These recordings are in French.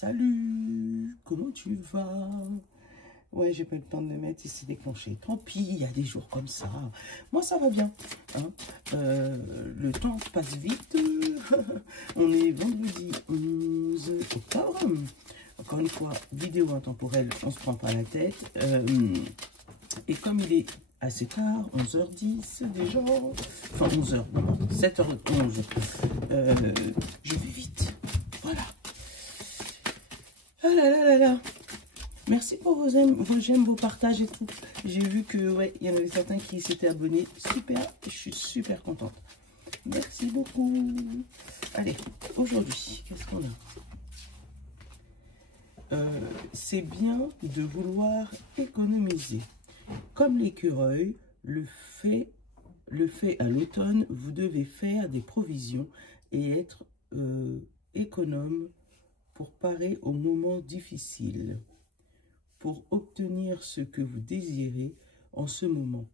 Salut, comment tu vas? Ouais, j'ai pas eu le temps de le mettre, il s'est déclenché. Tant pis, il y a des jours comme ça. Moi, ça va bien. Hein. Le temps passe vite. On est vendredi 11 octobre. Encore une fois, vidéo intemporelle, on se prend pas la tête. Et comme il est assez tard, 11h10 déjà, enfin 11h, 7h11, je vais vite. Voilà. Ah là là là là. Merci pour vos j'aime, vos partages et tout. J'ai vu que ouais, il y en avait certains qui s'étaient abonnés. Super, je suis super contente. Merci beaucoup. Allez, aujourd'hui, qu'est-ce qu'on a? C'est bien de vouloir économiser. Comme l'écureuil le fait à l'automne, vous devez faire des provisions et être économe pour parer aux moments difficiles. Pour obtenir ce que vous désirez en ce moment,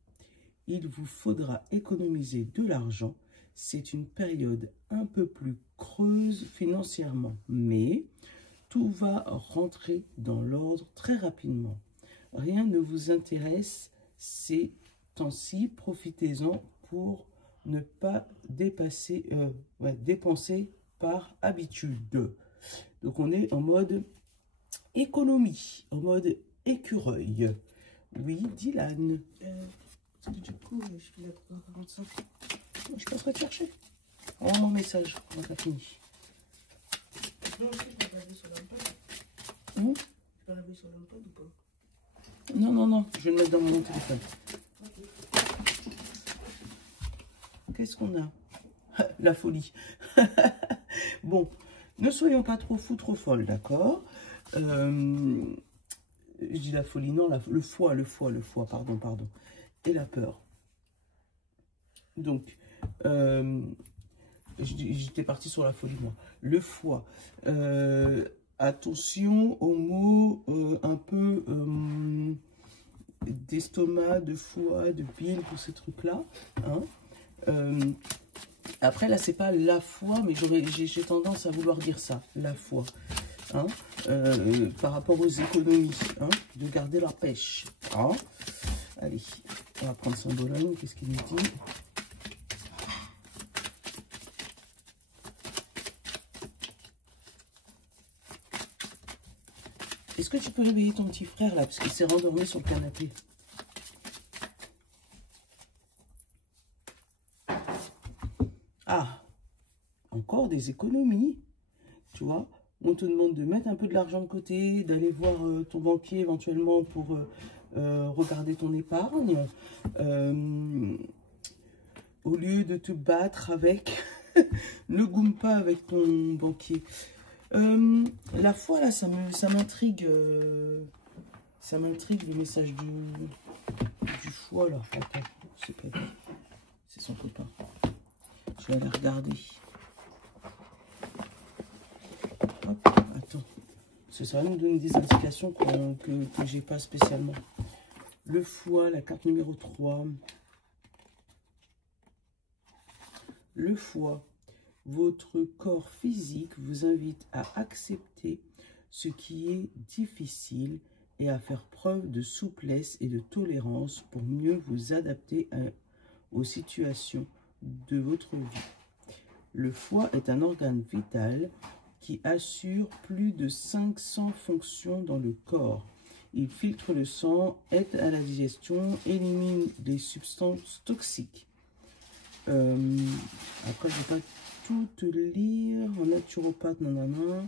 il vous faudra économiser de l'argent. C'est une période un peu plus creuse financièrement, mais tout va rentrer dans l'ordre très rapidement. Rien ne vous intéresse ces temps-ci. Profitez-en pour ne pas dépenser par habitude. Donc on est en mode économie, en mode écureuil. Oui, Dylan. Du coup, je suis là 3h45. Je passerai te chercher. Envoie mon message quand tu as fini. Non, je peux regarder sur l'iPod. Je peux regarder sur l'iPod ou pas? Non, non, non, je vais le mettre dans mon téléphone. Okay. Qu'est-ce qu'on a? La folie. Bon, ne soyons pas trop fous, trop folles, d'accord? Je dis la folie, non, le foie, pardon. Et la peur. Donc, j'étais partie sur la folie, moi. Le foie. Attention aux mots un peu d'estomac, de foie, de bile, tous ces trucs-là. Hein. Après, là, c'est pas la foi, mais j'ai tendance à vouloir dire ça, la foi. Hein, par rapport aux économies, hein, de garder leur pêche. Hein. Allez, on va prendre son Bologne. Qu'est-ce qu'il nous dit? Est-ce que tu peux réveiller ton petit frère là, parce qu'il s'est rendormi sur le canapé? Ah, encore des économies, tu vois. On te demande de mettre un peu de l'argent de côté, d'aller voir ton banquier éventuellement pour regarder ton épargne. Au lieu de te battre avec, ne goume pas avec ton banquier. La foi, là, ça m'intrigue. Ça m'intrigue le message du foie, là. Attends, c'est pas lui. C'est son copain. Je vais aller regarder. Hop, attends. Ça va nous donner des indications que j'ai pas spécialement. Le foie, la carte numéro 3. Le foie. Votre corps physique vous invite à accepter ce qui est difficile et à faire preuve de souplesse et de tolérance pour mieux vous adapter aux situations de votre vie. Le foie est un organe vital qui assure plus de 500 fonctions dans le corps. Il filtre le sang, aide à la digestion, élimine les substances toxiques. Après, je ne vais pas tout te lire en naturopathe, nanana.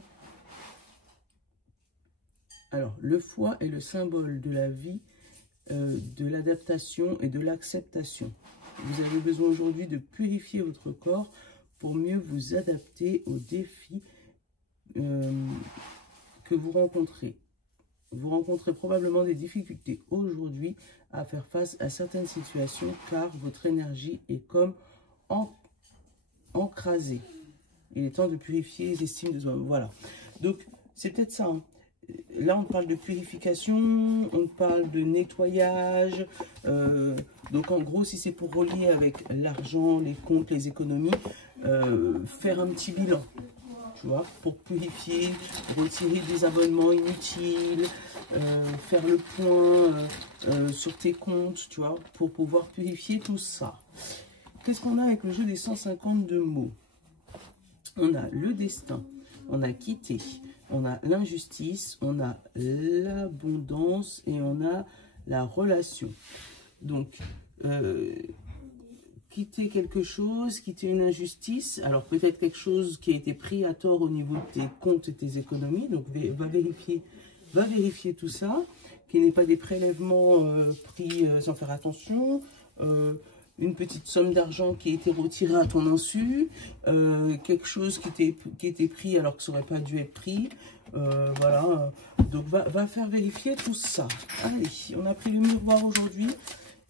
Alors, le foie est le symbole de la vie, de l'adaptation et de l'acceptation. Vous avez besoin aujourd'hui de purifier votre corps pour mieux vous adapter aux défis que vous rencontrez. Vous rencontrez probablement des difficultés aujourd'hui à faire face à certaines situations car votre énergie est comme encrasée. Il est temps de purifier les estimes de soi. Voilà. Donc, c'est peut-être ça. Hein. Là, on parle de purification, on parle de nettoyage. Donc, en gros, si c'est pour relier avec l'argent, les comptes, les économies, faire un petit bilan. Tu tu vois, pour purifier, retirer des abonnements inutiles, faire le point sur tes comptes, tu vois, pour pouvoir purifier tout ça. Qu'est-ce qu'on a avec le jeu des 152 mots? On a le destin, on a quitter, on a l'injustice, on a l'abondance et on a la relation. Donc, quitter quelque chose, quitter une injustice, alors peut-être quelque chose qui a été pris à tort au niveau de tes comptes et tes économies, donc va vérifier tout ça, qu'il n'y ait pas des prélèvements pris sans faire attention, une petite somme d'argent qui a été retirée à ton insu, quelque chose qui était pris alors que ça n'aurait pas dû être pris, voilà, donc va faire vérifier tout ça. Allez, on a pris le miroir aujourd'hui,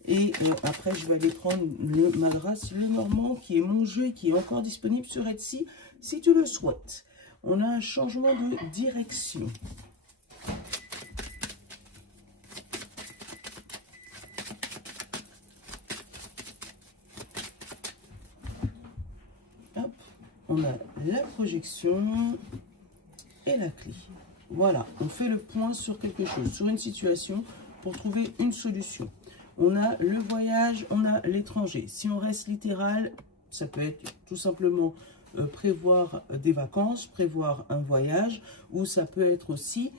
et après je vais aller prendre le Madras, le Normand, qui est mon jeu et qui est encore disponible sur Etsy, si tu le souhaites. On a un changement de direction. On a la projection et la clé. Voilà, on fait le point sur quelque chose, sur une situation, pour trouver une solution. On a le voyage, on a l'étranger. Si on reste littéral, ça peut être tout simplement prévoir des vacances, prévoir un voyage, ou ça peut être aussi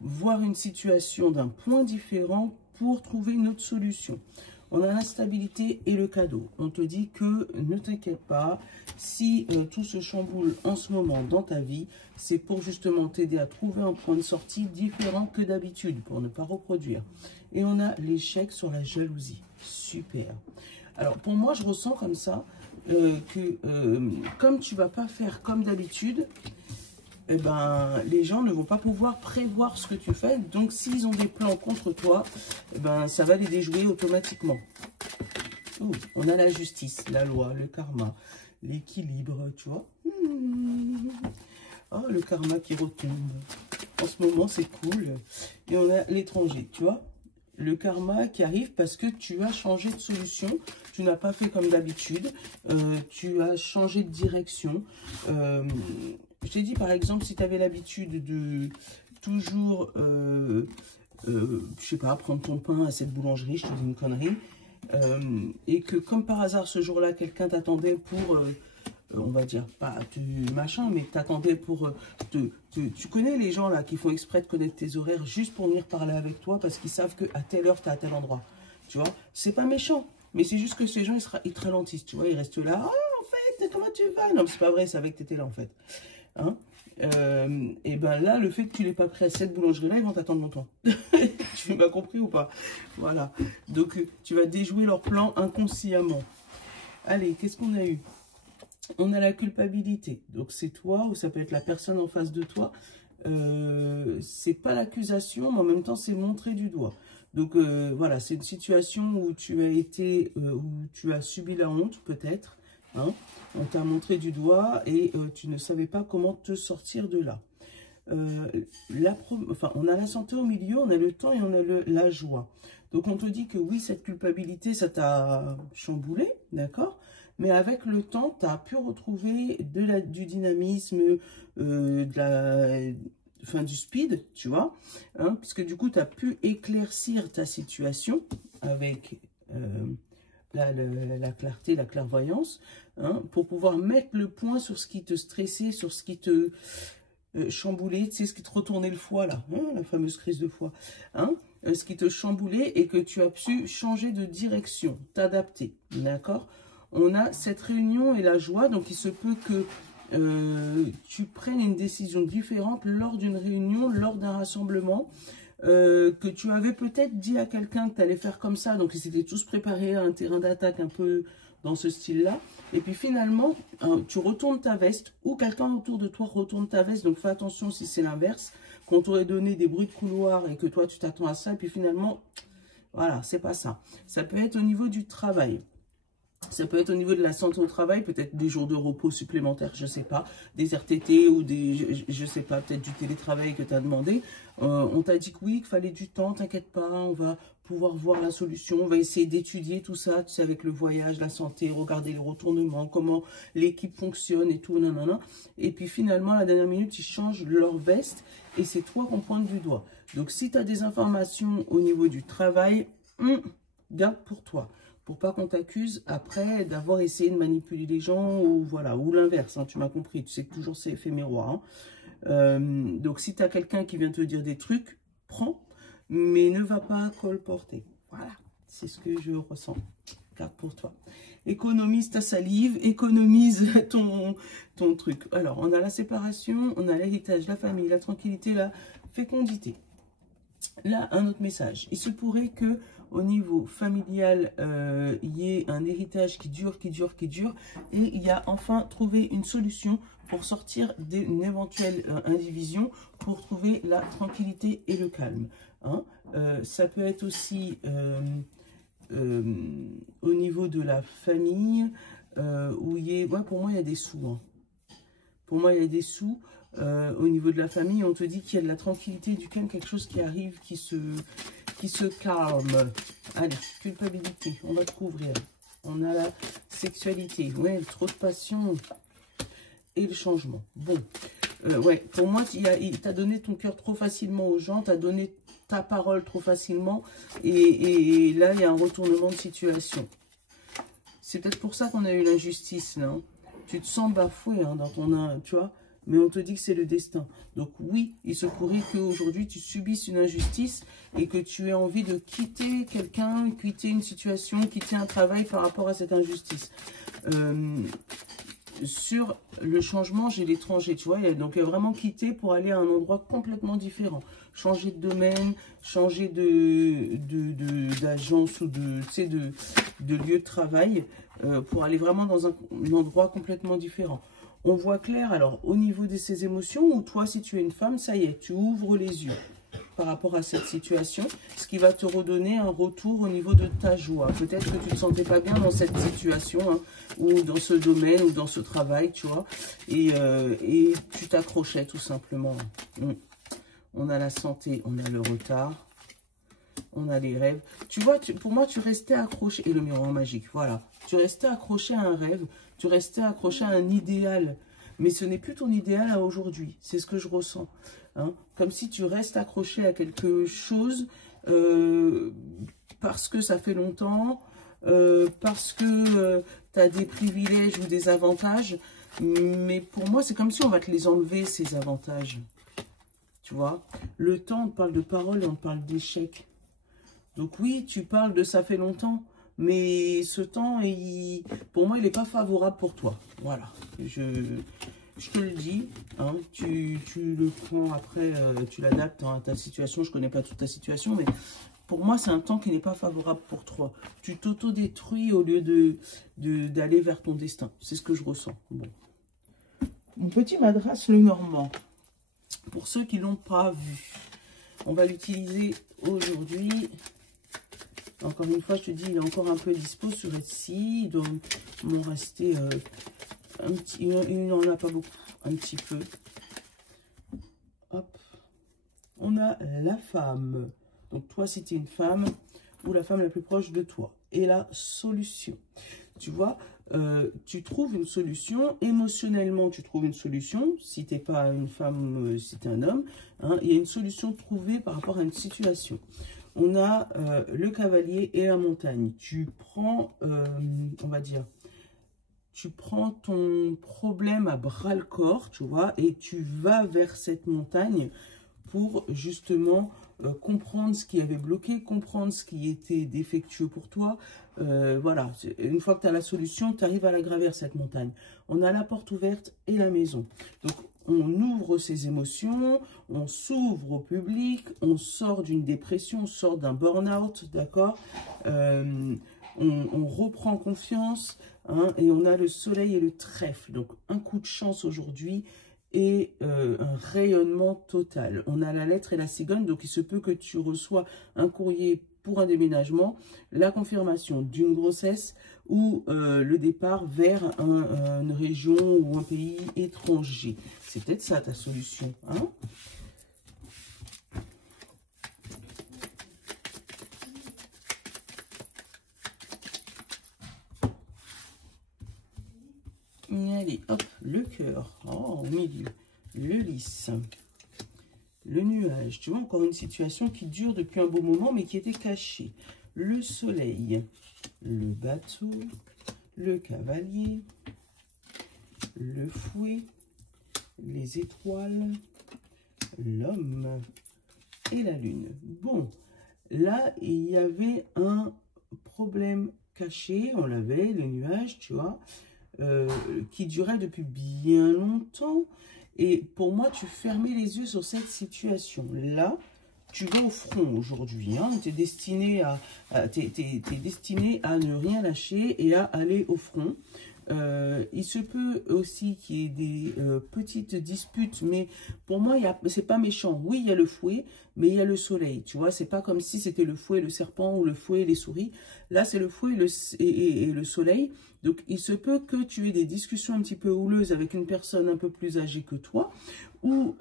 voir une situation d'un point différent pour trouver une autre solution. On a l'instabilité et le cadeau. On te dit que ne t'inquiète pas, si tout se chamboule en ce moment dans ta vie, c'est pour justement t'aider à trouver un point de sortie différent que d'habitude, pour ne pas reproduire. Et on a l'échec sur la jalousie. Super. Alors pour moi, je ressens comme ça que comme tu ne vas pas faire comme d'habitude, eh ben, les gens ne vont pas pouvoir prévoir ce que tu fais. Donc, s'ils ont des plans contre toi, eh ben, ça va les déjouer automatiquement. Oh, on a la justice, la loi, le karma, l'équilibre, tu vois. Oh, le karma qui retombe. En ce moment, c'est cool. Et on a l'étranger, tu vois. Le karma qui arrive parce que tu as changé de solution. Tu n'as pas fait comme d'habitude. Tu as changé de direction. Je t'ai dit, par exemple, si tu avais l'habitude de toujours, je sais pas, prendre ton pain à cette boulangerie, je te dis une connerie, et que comme par hasard, ce jour-là, quelqu'un t'attendait pour, on va dire, pas du machin, mais t'attendait pour, tu connais les gens là qui font exprès de connaître tes horaires juste pour venir parler avec toi parce qu'ils savent qu'à telle heure, tu es à tel endroit. Tu vois, c'est pas méchant, mais c'est juste que ces gens, ils te ralentissent, tu vois, ils restent là, oh, en fait, comment tu vas? Non, c'est pas vrai, c'est avec que tu étais là, en fait. Hein, et ben là, le fait que tu l'aies pas pris à cette boulangerie-là, ils vont t'attendre longtemps. Tu m'as compris ou pas? Voilà. Donc, tu vas déjouer leur plan inconsciemment. Allez, qu'est-ce qu'on a eu? On a la culpabilité. Donc, c'est toi ou ça peut être la personne en face de toi. C'est pas l'accusation, mais en même temps, c'est montrer du doigt. Donc, voilà, c'est une situation où tu as été, où tu as subi la honte, peut-être. Hein, on t'a montré du doigt et tu ne savais pas comment te sortir de là. On a la santé au milieu, on a le temps et on a la joie. Donc on te dit que oui, cette culpabilité, ça t'a chamboulé, d'accord? Mais avec le temps, tu as pu retrouver du dynamisme, du speed, tu vois, hein, puisque du coup, tu as pu éclaircir ta situation avec la clarté, la clairvoyance, hein, pour pouvoir mettre le point sur ce qui te stressait, sur ce qui te chamboulait, tu sais, ce qui te retournait le foie, là, hein, la fameuse crise de foie, hein, ce qui te chamboulait et que tu as pu changer de direction, t'adapter, d'accord? On a cette réunion et la joie, donc il se peut que tu prennes une décision différente lors d'une réunion, lors d'un rassemblement, que tu avais peut-être dit à quelqu'un que tu allais faire comme ça, donc ils s'étaient tous préparés à un terrain d'attaque un peu dans ce style-là, et puis finalement, tu retournes ta veste, ou quelqu'un autour de toi retourne ta veste, donc fais attention si c'est l'inverse, qu'on t'aurait donné des bruits de couloir et que toi tu t'attends à ça, et puis finalement, voilà, c'est pas ça. Ça peut être au niveau du travail. Ça peut être au niveau de la santé au travail, peut-être des jours de repos supplémentaires, je ne sais pas, des RTT ou des, je ne sais pas, peut-être du télétravail que tu as demandé. On t'a dit que oui, qu'il fallait du temps, t'inquiète pas, on va pouvoir voir la solution, on va essayer d'étudier tout ça, tu sais, avec le voyage, la santé, regarder le retournement, comment l'équipe fonctionne et tout, nanana. Et puis finalement, à la dernière minute, ils changent leur veste et c'est toi qu'on pointe du doigt. Donc si tu as des informations au niveau du travail, garde pour toi. Pour pas qu'on t'accuse après d'avoir essayé de manipuler les gens ou voilà, ou l'inverse, hein, tu m'as compris, tu sais que toujours c'est éphémérois. Hein. Donc si tu as quelqu'un qui vient te dire des trucs, prends, mais ne va pas colporter. Voilà, c'est ce que je ressens. Garde pour toi. Économise ta salive, économise ton truc. Alors, on a la séparation, on a l'héritage, la famille, la tranquillité, la fécondité. Là, un autre message. Il se pourrait que au niveau familial, il y ait un héritage qui dure, et il y a enfin trouvé une solution pour sortir d'une éventuelle indivision, pour trouver la tranquillité et le calme. Hein. Ça peut être aussi au niveau de la famille, où il y a, ouais, pour moi, il y a des sous. Hein. Pour moi, il y a des sous. Au niveau de la famille, on te dit qu'il y a de la tranquillité, du calme, quelque chose qui arrive, qui se calme. Allez, culpabilité, on va te couvrir. On a la sexualité, ouais, trop de passion et le changement. Bon, ouais, pour moi, il t'a donné ton cœur trop facilement aux gens, t'as donné ta parole trop facilement, et là, il y a un retournement de situation. C'est peut-être pour ça qu'on a eu l'injustice, là. Hein. Tu te sens bafoué hein, dans ton... Tu vois, mais on te dit que c'est le destin. Donc oui, il se pourrait qu'aujourd'hui, tu subisses une injustice et que tu aies envie de quitter quelqu'un, quitter une situation, quitter un travail par rapport à cette injustice. Sur le changement, j'ai l'étranger, tu vois. Donc, il a vraiment quitté pour aller à un endroit complètement différent. Changer de domaine, changer d'agence ou de lieu de travail pour aller vraiment dans un endroit complètement différent. On voit clair, alors, au niveau de ses émotions, ou toi, si tu es une femme, ça y est, tu ouvres les yeux par rapport à cette situation, ce qui va te redonner un retour au niveau de ta joie. Peut-être que tu ne te sentais pas bien dans cette situation, hein, ou dans ce domaine, ou dans ce travail, tu vois, et tu t'accrochais tout simplement. On a la santé, on a le retard, on a les rêves. Tu vois, pour moi, tu restais accroché, et le miroir magique, voilà. Tu restais accroché à un rêve, tu restais accroché à un idéal, mais ce n'est plus ton idéal à aujourd'hui, c'est ce que je ressens. Hein, comme si tu restes accroché à quelque chose parce que ça fait longtemps, parce que tu as des privilèges ou des avantages. Mais pour moi, c'est comme si on va te les enlever, ces avantages. Tu vois, le temps, on te parle de parole et on te parle d'échec. Donc oui, tu parles de ça fait longtemps, mais ce temps, pour moi, il n'est pas favorable pour toi. Voilà, je te le dis, hein, tu le prends après, tu l'adaptes à ta situation. Je ne connais pas toute ta situation, mais pour moi, c'est un temps qui n'est pas favorable pour toi. Tu t'auto-détruis au lieu d'aller vers ton destin. C'est ce que je ressens. Bon. Mon petit Madras le Normand. Pour ceux qui ne l'ont pas vu, on va l'utiliser aujourd'hui. Encore une fois, je te dis, il est encore un peu dispo sur Etsy. Il doit m'en rester... un petit, il n'en a pas beaucoup, un petit peu. Hop. On a la femme. Donc toi, si tu es une femme, ou la femme la plus proche de toi. Et la solution. Tu vois, tu trouves une solution. Émotionnellement, tu trouves une solution. Si tu n'es pas une femme, si tu es un homme. Hein, il y a une solution trouvée par rapport à une situation. On a le cavalier et la montagne. Tu prends, on va dire... Tu prends ton problème à bras-le-corps, tu vois, et tu vas vers cette montagne pour justement comprendre ce qui avait bloqué, comprendre ce qui était défectueux pour toi. Voilà, une fois que tu as la solution, tu arrives à la gravir, cette montagne. On a la porte ouverte et la maison. Donc, on ouvre ses émotions, on s'ouvre au public, on sort d'une dépression, on sort d'un burn-out, d'accord, on reprend confiance. Hein, et on a le soleil et le trèfle. Donc, un coup de chance aujourd'hui et un rayonnement total. On a la lettre et la cigogne. Donc, il se peut que tu reçois un courrier pour un déménagement, la confirmation d'une grossesse ou le départ vers une région ou un pays étranger. C'est peut-être ça ta solution, hein? Allez, hop, le cœur, oh, au milieu, le lys, le nuage. Tu vois, encore une situation qui dure depuis un beau moment, mais qui était cachée. Le soleil, le bateau, le cavalier, le fouet, les étoiles, l'homme et la lune. Bon, là, il y avait un problème caché, on l'avait, le nuage, tu vois, qui durait depuis bien longtemps. Et pour moi, tu fermais les yeux sur cette situation. Là, tu vas au front aujourd'hui. Hein. Tu es destiné à ne rien lâcher et à aller au front. Il se peut aussi qu'il y ait des petites disputes, mais pour moi, c'est pas méchant. Oui, il y a le fouet, mais il y a le soleil. Tu vois, c'est pas comme si c'était le fouet et le serpent ou le fouet et les souris. Là, c'est le fouet et le soleil. Donc, il se peut que tu aies des discussions un petit peu houleuses avec une personne un peu plus âgée que toi ou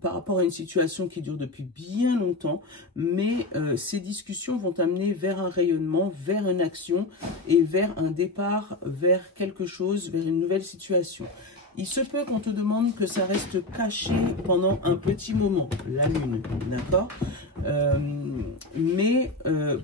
par rapport à une situation qui dure depuis bien longtemps. Mais ces discussions vont t'amener vers un rayonnement, vers une action et vers un départ, vers quelque chose, vers une nouvelle situation. Il se peut qu'on te demande que ça reste caché pendant un petit moment, la lune, d'accord? Mais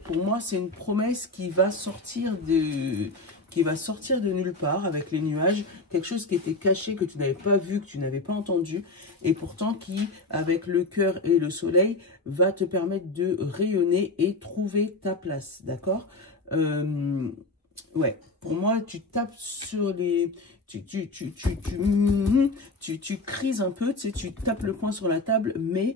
pour moi, c'est une promesse qui va sortir de nulle part avec les nuages, quelque chose qui était caché, que tu n'avais pas vu, que tu n'avais pas entendu, et pourtant qui, avec le cœur et le soleil, va te permettre de rayonner et trouver ta place, d'accord? Ouais, pour moi, tu tapes sur les... Tu crises un peu, tu sais, tu tapes le poing sur la table, mais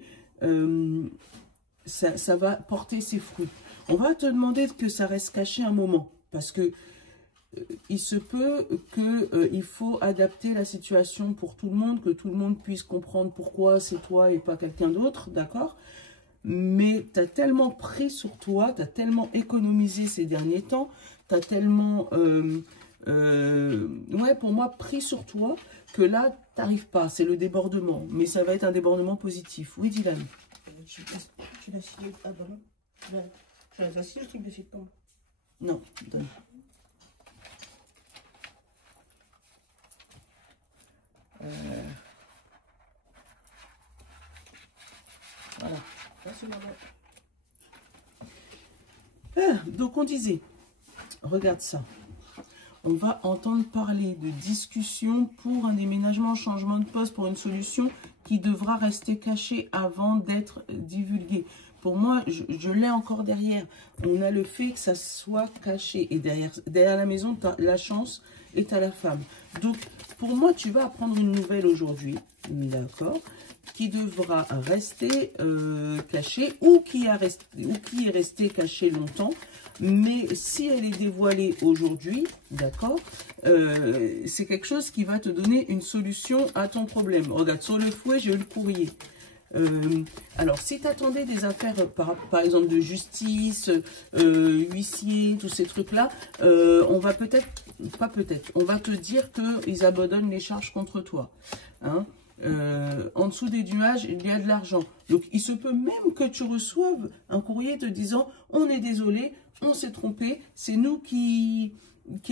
ça va porter ses fruits. On va te demander que ça reste caché un moment, parce que il se peut qu'il faut adapter la situation pour tout le monde, que tout le monde puisse comprendre pourquoi c'est toi et pas quelqu'un d'autre, d'accord? Mais tu as tellement pris sur toi, tu as tellement économisé ces derniers temps, tu as tellement, ouais, pour moi, pris sur toi, que là, tu n'arrives pas, c'est le débordement. Mais ça va être un débordement positif. Oui, Dylan? Tu l'as scié, ah bah non. Tu l'as scié, le truc de septembre. Non, donne. Voilà. Donc on disait, regarde ça. On va entendre parler de discussion pour un déménagement, changement de poste, pour une solution qui devra rester cachée avant d'être divulguée. Pour moi, je l'ai encore derrière. On a le fait que ça soit caché. Et derrière la maison, tu as la chance et tu as la femme. Donc, pour moi, tu vas apprendre une nouvelle aujourd'hui, d'accord, qui devra rester cachée ou qui est resté caché longtemps. Mais si elle est dévoilée aujourd'hui, d'accord, c'est quelque chose qui va te donner une solution à ton problème. Regarde, sur le fouet, j'ai eu le courrier. Alors, si tu attendais des affaires, par exemple, de justice, huissier, tous ces trucs-là, on va on va te dire qu'ils abandonnent les charges contre toi. Hein. En dessous des nuages, il y a de l'argent. Donc, il se peut même que tu reçoives un courrier te disant « On est désolé, on s'est trompé, c'est nous qui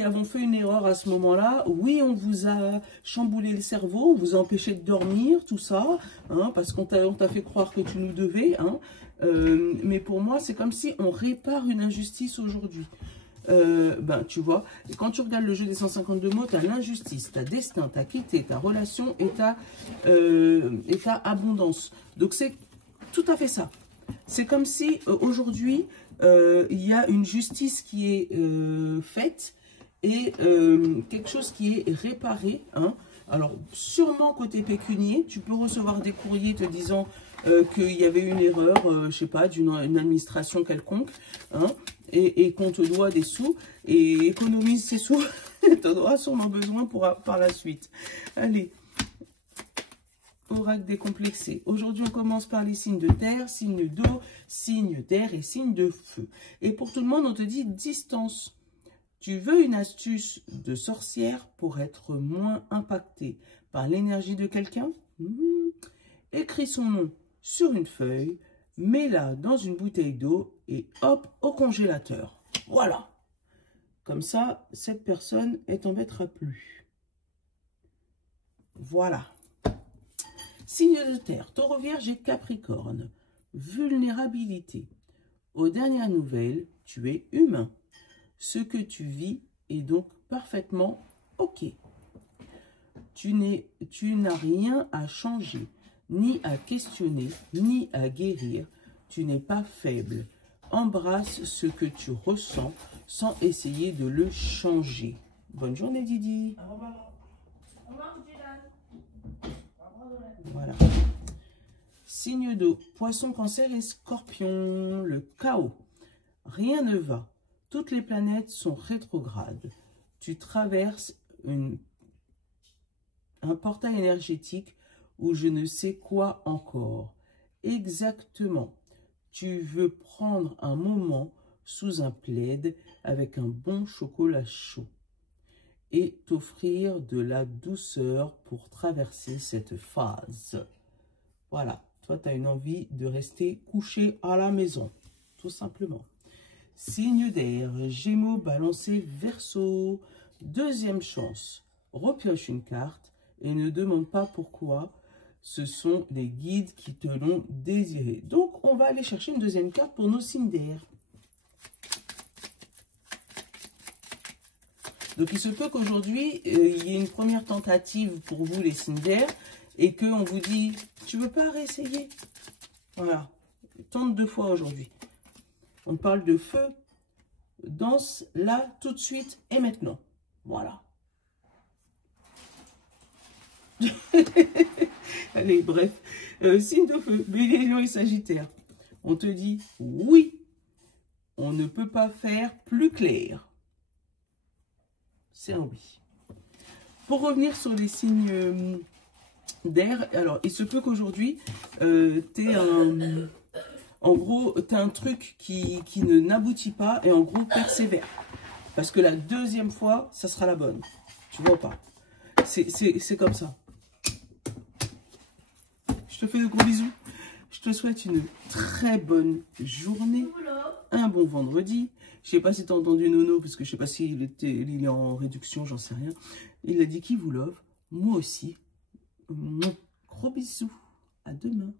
avons fait une erreur à ce moment-là. Oui, on vous a chamboulé le cerveau, on vous a empêché de dormir, tout ça, hein, parce qu'on t'a fait croire que tu nous devais. Hein. Mais pour moi, c'est comme si on répare une injustice aujourd'hui. Ben, tu vois, quand tu regardes le jeu des 152 mots, tu as l'injustice, tu as destin, tu as quitté, ta relation et ta abondance. Donc, c'est tout à fait ça. C'est comme si aujourd'hui, il y a une justice qui est faite et quelque chose qui est réparé. Hein. Alors, sûrement côté pécunier, tu peux recevoir des courriers te disant qu'il y avait une erreur, je sais pas, d'une administration quelconque, hein, et qu'on te doit des sous, et économise ces sous, tu en auras sûrement besoin par la suite. Allez. oracle décomplexé. Aujourd'hui, on commence par les signes de terre, signes d'eau, signes d'air et signes de feu. Et pour tout le monde, on te dit distance. Tu veux une astuce de sorcière pour être moins impacté par l'énergie de quelqu'un? Écris son nom sur une feuille, mets-la dans une bouteille d'eau et hop, au congélateur. Voilà. Comme ça, cette personne ne t'embêtera plus. Voilà. Signe de terre, Taureau, Vierge et Capricorne. Vulnérabilité. Aux dernières nouvelles, tu es humain. Ce que tu vis est donc parfaitement OK. Tu n'as rien à changer, ni à questionner, ni à guérir. Tu n'es pas faible. Embrasse ce que tu ressens sans essayer de le changer. Bonne journée, Didi. Voilà. Signe d'eau, Poisson, Cancer et Scorpion. Le chaos. Rien ne va. Toutes les planètes sont rétrogrades. Tu traverses un portail énergétique ou je ne sais quoi encore. Exactement. Tu veux prendre un moment sous un plaid avec un bon chocolat chaud et t'offrir de la douceur pour traverser cette phase. Voilà. Toi, tu as une envie de rester couché à la maison, tout simplement. Signe d'air, Gémeaux, Balancé, Verseau. Deuxième chance, repioche une carte et ne demande pas pourquoi. Ce sont les guides qui te l'ont désiré. Donc, on va aller chercher une deuxième carte pour nos signes d'air. Donc, il se peut qu'aujourd'hui, il y ait une première tentative pour vous, les signes d'air, et qu'on vous dit, tu veux pas réessayer? Voilà, tente 2 fois aujourd'hui. On parle de feu, danse là, tout de suite et maintenant. Voilà. Allez, bref. Signe de feu, Bélier, Lion et Sagittaire. On te dit oui, on ne peut pas faire plus clair. C'est un oui. Pour revenir sur les signes d'air, alors il se peut qu'aujourd'hui, en gros, tu as un truc qui n'aboutit pas et en gros, persévère. Parce que la deuxième fois, ça sera la bonne. Tu vois pas? C'est comme ça. Je te fais de gros bisous. Je te souhaite une très bonne journée. Un bon vendredi. Je sais pas si tu as entendu Nono, parce que je sais pas s'il est en réduction, j'en sais rien. Il a dit qu'il vous love. Moi aussi. Gros bisous. À demain.